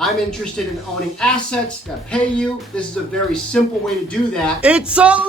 I'm interested in owning assets that pay you. This is a very simple way to do that. It's alive!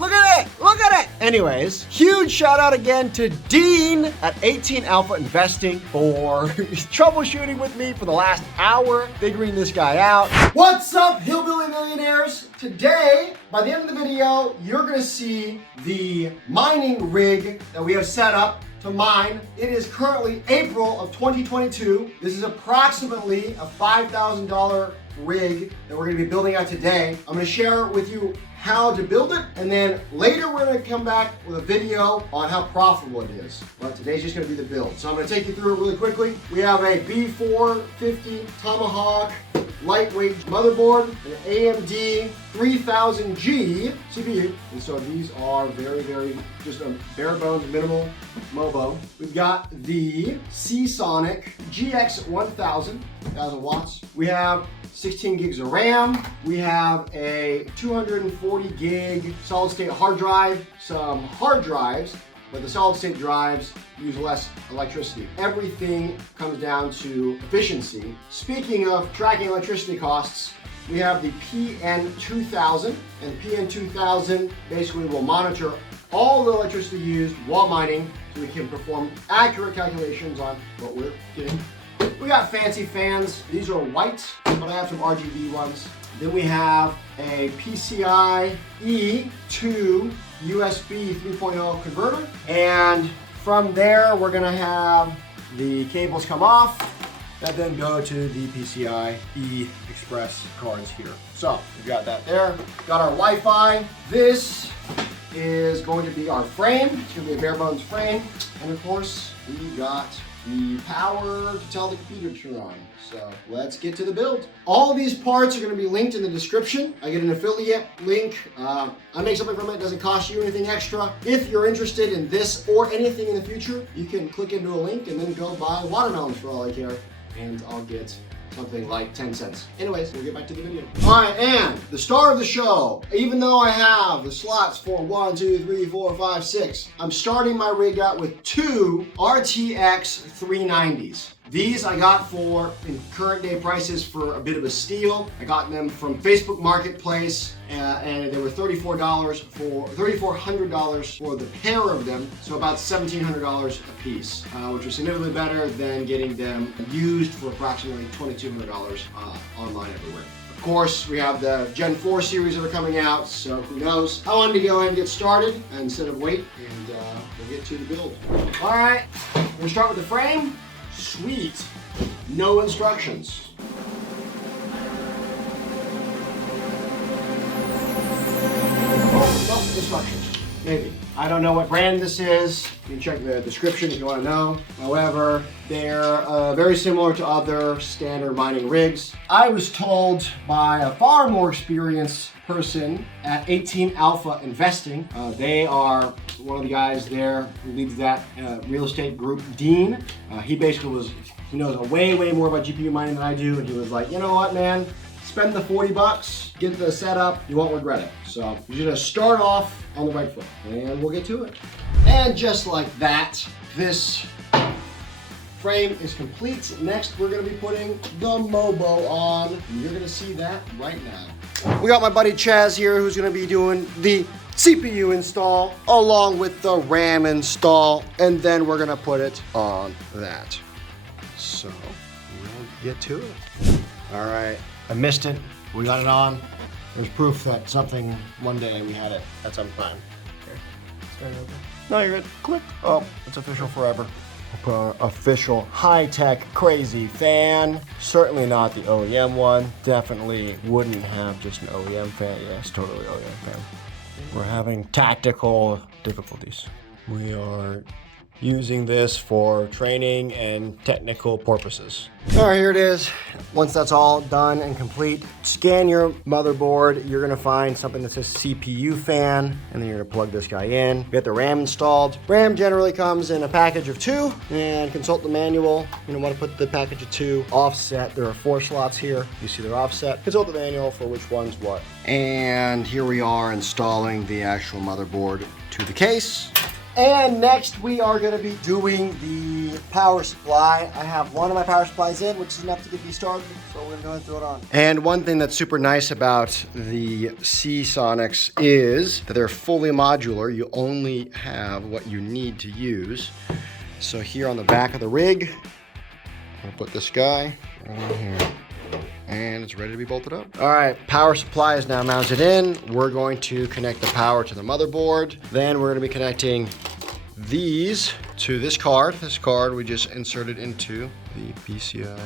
Look at it! Look at it! Anyways, huge shout out again to Dean at 18 Alpha Investing for troubleshooting with me for the last hour, figuring this guy out. What's up, hillbilly millionaires? Today, by the end of the video, you're gonna see the mining rig that we have set up to mine. It is currently April of 2022. This is approximately a $5,000 rig that we're gonna be building out today. I'm gonna share with you how to build it, and then later we're gonna come back with a video on how profitable it is. But today's just gonna be the build. So I'm gonna take you through it really quickly. We have a B450 Tomahawk lightweight motherboard, an AMD 3000G CPU, and so these are very just a bare bones minimal MOBO. We've got the SEASONIC GX 1000 watts. We have 16 gigs of RAM. We have a 240 gig solid state hard drive, some hard drives, but the solid state drives use less electricity. Everything comes down to efficiency. Speaking of tracking electricity costs, we have the PN2000, and PN2000 basically will monitor all the electricity used while mining so we can perform accurate calculations on what we're getting. We got fancy fans. These are white, but I have some RGB ones. Then we have a PCIE to USB 3.0 converter. And from there, we're gonna have the cables come off that then go to the PCIe Express cards here. So we've got that there. Got our Wi-Fi. This is going to be our frame. It's gonna be a bare bones frame. And of course, we got the power to tell the computer to turn on. So let's get to the build. All of these parts are going to be linked in the description. I get an affiliate link. I make something from it. It doesn't cost you anything extra. If you're interested in this or anything in the future, you can click into a link and then go buy watermelons for all I care. And I'll get something like 10 cents. Anyways, we'll get back to the video. All right, and the star of the show, even though I have the slots for 1, 2, 3, 4, 5, 6, I'm starting my rig out with two RTX 390s. These I got for, in current day prices, for a bit of a steal. I got them from Facebook Marketplace, and they were $3,400 for the pair of them, so about $1,700 a piece, which was significantly better than getting them used for approximately $2,200 online everywhere. Of course, we have the Gen 4 series that are coming out, so who knows. I wanted to go ahead and get started instead of wait, and we'll get to the build. All right, we'll start with the frame. Sweet. No instructions. Oh, no instructions. Maybe. I don't know what brand this is. You can check the description if you want to know. However, they're very similar to other standard mining rigs. I was told by a far more experienced person at 18 Alpha Investing. They are one of the guys there who leads that real estate group, Dean. He basically he knows way more about GPU mining than I do, and he was like, you know what, man? Spend the 40 bucks, get the setup, you won't regret it. So you're gonna start off on the right foot, and we'll get to it. And just like that, this frame is complete. Next, we're gonna be putting the MOBO on. And you're gonna see that right now. We got my buddy Chaz here, who's gonna be doing the CPU install along with the RAM install, and then we're gonna put it on that. So we'll get to it. All right, I missed it. We got it on. There's proof that something, one day we had it at some time. Okay. No, you're good. Click. Oh, it's official forever. Official high-tech crazy fan. Certainly not the OEM one. Definitely wouldn't have just an OEM fan. Yes, totally OEM fan. We're having tactical difficulties. We are using this for training and technical purposes. All right, here it is. Once that's all done and complete, scan your motherboard. You're gonna find something that says CPU fan, and then you're gonna plug this guy in. Get the RAM installed. RAM generally comes in a package of 2, and consult the manual. You're gonna wanna put the package of 2 offset. There are 4 slots here. You see they're offset. Consult the manual for which one's what. And here we are installing the actual motherboard to the case. And next we are going to be doing the power supply. I have one of my power supplies in, which is enough to get me started. So we're going to go ahead and throw it on. And one thing that's super nice about the SEASONICs is that they're fully modular. You only have what you need to use. So here on the back of the rig, I'll put this guy right here. And it's ready to be bolted up. All right, power supply is now mounted in. We're going to connect the power to the motherboard. Then we're gonna be connecting these to this card. This card we just inserted into the PCIE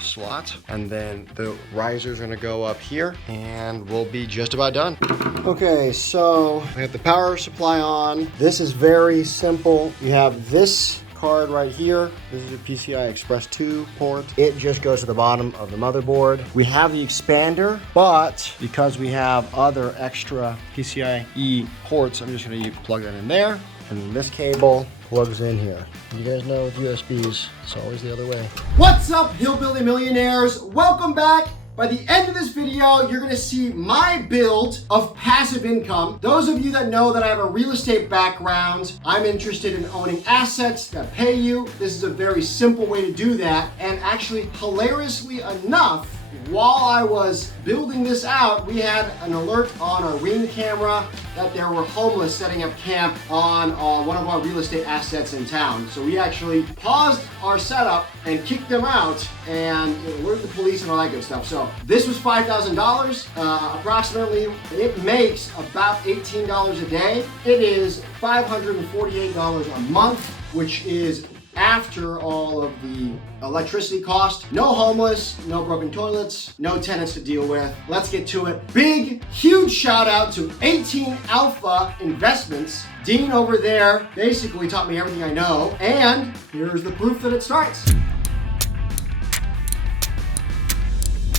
slot. And then the risers are gonna go up here and we'll be just about done. Okay, so we have the power supply on. This is very simple. You have this card right here. This is your PCI Express 2 port. It just goes to the bottom of the motherboard. We have the expander, but because we have other extra PCIe ports, I'm just gonna plug that in there. And then this cable plugs in here. You guys know with USBs, it's always the other way. What's up, hillbilly millionaires? Welcome back. By the end of this video, you're gonna see my build of passive income. Those of you that know that I have a real estate background, I'm interested in owning assets that pay you. This is a very simple way to do that. And actually, hilariously enough, while I was building this out, we had an alert on our Ring camera that there were homeless setting up camp on one of our real estate assets in town. So we actually paused our setup and kicked them out and alerted the police and all that good stuff. So this was $5,000 approximately. It makes about $18 a day. It is $548 a month, which is after all of the electricity cost. No homeless, no broken toilets, no tenants to deal with. Let's get to it. Big, huge shout out to 18 Alpha Investments. Dean over there basically taught me everything I know. And here's the proof that it starts.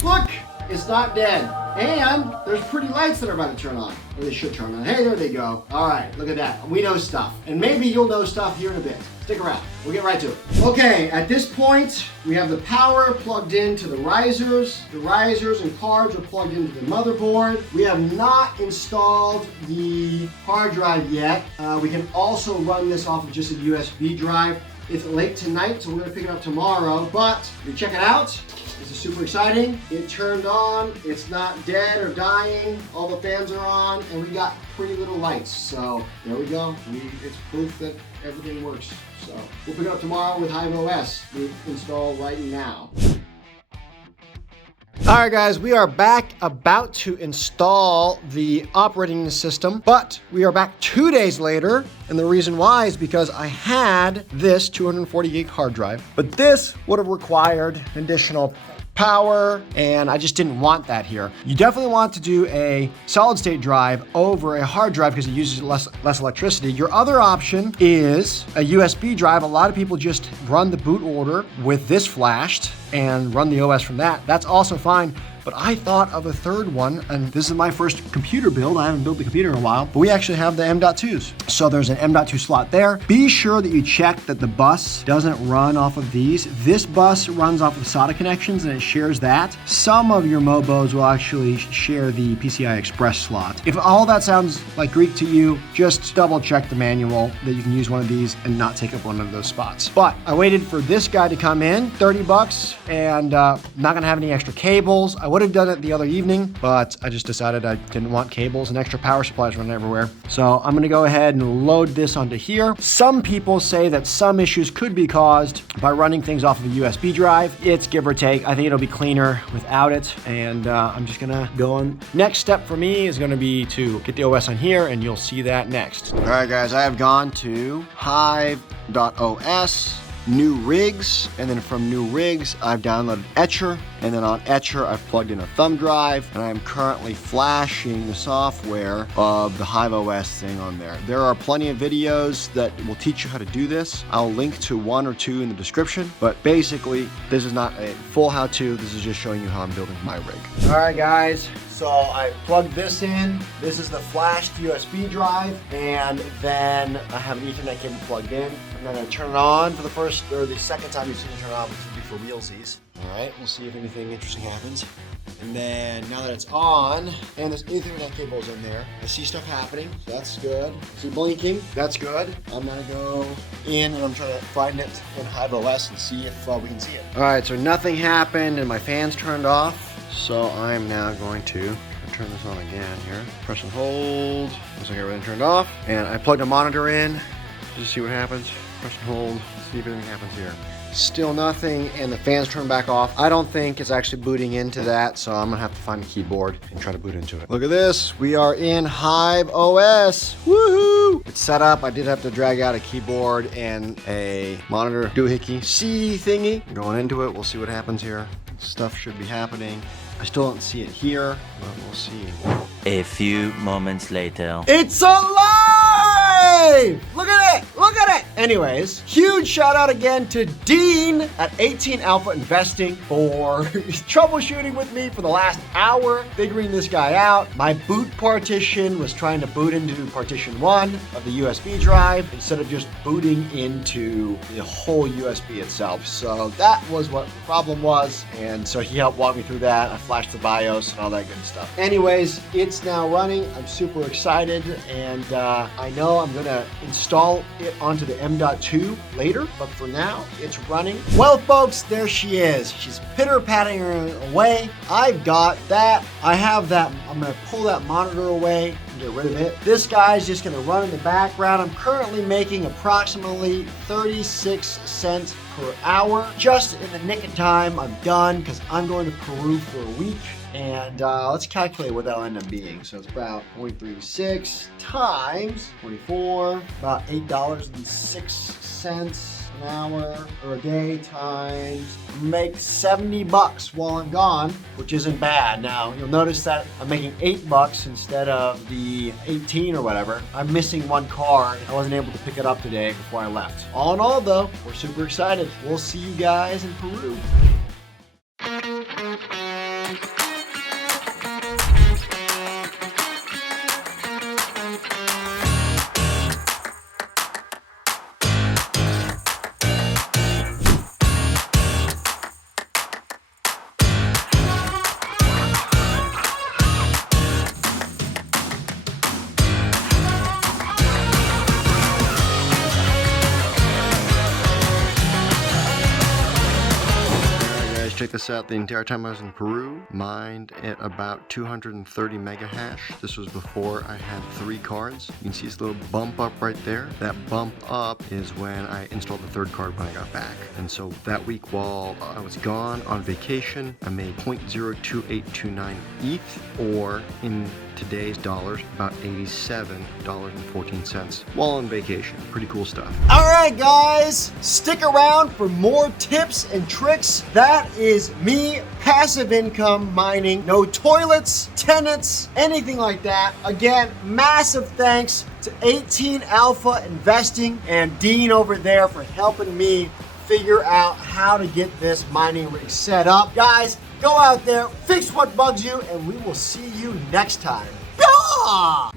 Look, it's not dead. And there's pretty lights that are about to turn on. Or they should turn on. Hey, there they go. All right, look at that. We know stuff. And maybe you'll know stuff here in a bit. Stick around. We'll get right to it. Okay, at this point, we have the power plugged into the risers. The risers and cards are plugged into the motherboard. We have not installed the hard drive yet. We can also run this off of just a USB drive. It's late tonight, so we're gonna pick it up tomorrow. But you check it out. This is super exciting. It turned on. It's not dead or dying. All the fans are on, and we got pretty little lights. So there we go. It's proof that everything works. So we'll pick it up tomorrow with Hive OS. We install right now. All right, guys, we are back about to install the operating system, but we are back 2 days later. And the reason why is because I had this 240 gig hard drive, but this would have required additional power, and I just didn't want that here. You definitely want to do a solid state drive over a hard drive because it uses less electricity. Your other option is a USB drive. A lot of people just run the boot order with this flashed and run the OS from that. That's also fine. But I thought of a third one, and this is my first computer build. I haven't built the computer in a while, but we actually have the M.2s. So there's an M.2 slot there. Be sure that you check that the bus doesn't run off of these. This bus runs off of SATA connections and it shares that. Some of your MOBOs will actually share the PCI Express slot. If all that sounds like Greek to you, just double check the manual that you can use one of these and not take up one of those spots. But I waited for this guy to come in, 30 bucks, and not gonna have any extra cables. I would have done it the other evening, but I just decided I didn't want cables and extra power supplies running everywhere. So I'm gonna go ahead and load this onto here. Some people say that some issues could be caused by running things off of a USB drive. It's give or take. I think it'll be cleaner without it. And I'm just gonna go on. Next step for me is gonna be to get the OS on here, and you'll see that next. All right, guys, I have gone to hive.os. New rigs, and then from new rigs I've downloaded Etcher, and then on Etcher I've plugged in a thumb drive, and I'm currently flashing the software of the Hive OS thing on there. There are plenty of videos that will teach you how to do this. I'll link to one or two in the description, but basically this is not a full how-to. This is just showing you how I'm building my rig. All right, guys. So I plugged this in. This is the flashed USB drive, and then I have an Ethernet cable plugged in. I'm gonna turn it on for the second time you've seen it turn on, which is for realsies. All right, we'll see if anything interesting happens. And then now that it's on, and there's Ethernet cables in there, I see stuff happening, so that's good. I see blinking, that's good. I'm gonna go in and I'm trying to find it in HiveOS and see if we can see it. All right, so nothing happened and my fan's turned off. So I'm now going to turn this on again here. Press and hold. Looks like everything turned off. And I plugged a monitor in just to see what happens. Press and hold, see if anything happens here. Still nothing, and the fan's turned back off. I don't think it's actually booting into that, so I'm gonna have to find a keyboard and try to boot into it. Look at this, we are in HiveOS. Woohoo! It's set up. I did have to drag out a keyboard and a monitor doohickey C thingy. Going into it, we'll see what happens here. Stuff should be happening. I still don't see it here, but we'll see. A few moments later. It's alive! Look at it! Look at it! Anyways, huge shout out again to Dean at 18 Alpha Investing for troubleshooting with me for the last hour, figuring this guy out. My boot partition was trying to boot into partition 1 of the USB drive instead of just booting into the whole USB itself. So that was what the problem was, and so he helped walk me through that. I flashed the BIOS and all that good stuff. Anyways, it's now running. I'm super excited, and I know I'm gonna install it onto the M.2 later, but for now, it's running. Well, folks, there she is. She's pitter-patting away. I've got that. I have that. I'm gonna pull that monitor away and get rid of it. This guy's just gonna run in the background. I'm currently making approximately 36 cents per hour. Just in the nick of time, I'm done because I'm going to Peru for a week. And let's calculate what that'll end up being. So it's about 0.36 times 24, about $8.06 an hour or a day times, make $70 while I'm gone, which isn't bad. Now you'll notice that I'm making $8 instead of the 18 or whatever. I'm missing one card. I wasn't able to pick it up today before I left. All in all though, we're super excited. We'll see you guys in Peru. Check this out. The entire time I was in Peru, mined at about 230 mega hash. This was before I had 3 cards. You can see this little bump up right there. That bump up is when I installed the 3rd card when I got back. And so that week while I was gone on vacation, I made 0.02829 ETH, or in today's dollars, about $87.14 while on vacation. Pretty cool stuff. All right, guys, stick around for more tips and tricks. That is me, passive income mining. No toilets, tenants, anything like that. Again, massive thanks to 18 Alpha Investing and Dean over there for helping me figure out how to get this mining rig set up. Guys, go out there, fix what bugs you, and we will see you next time. Yeah!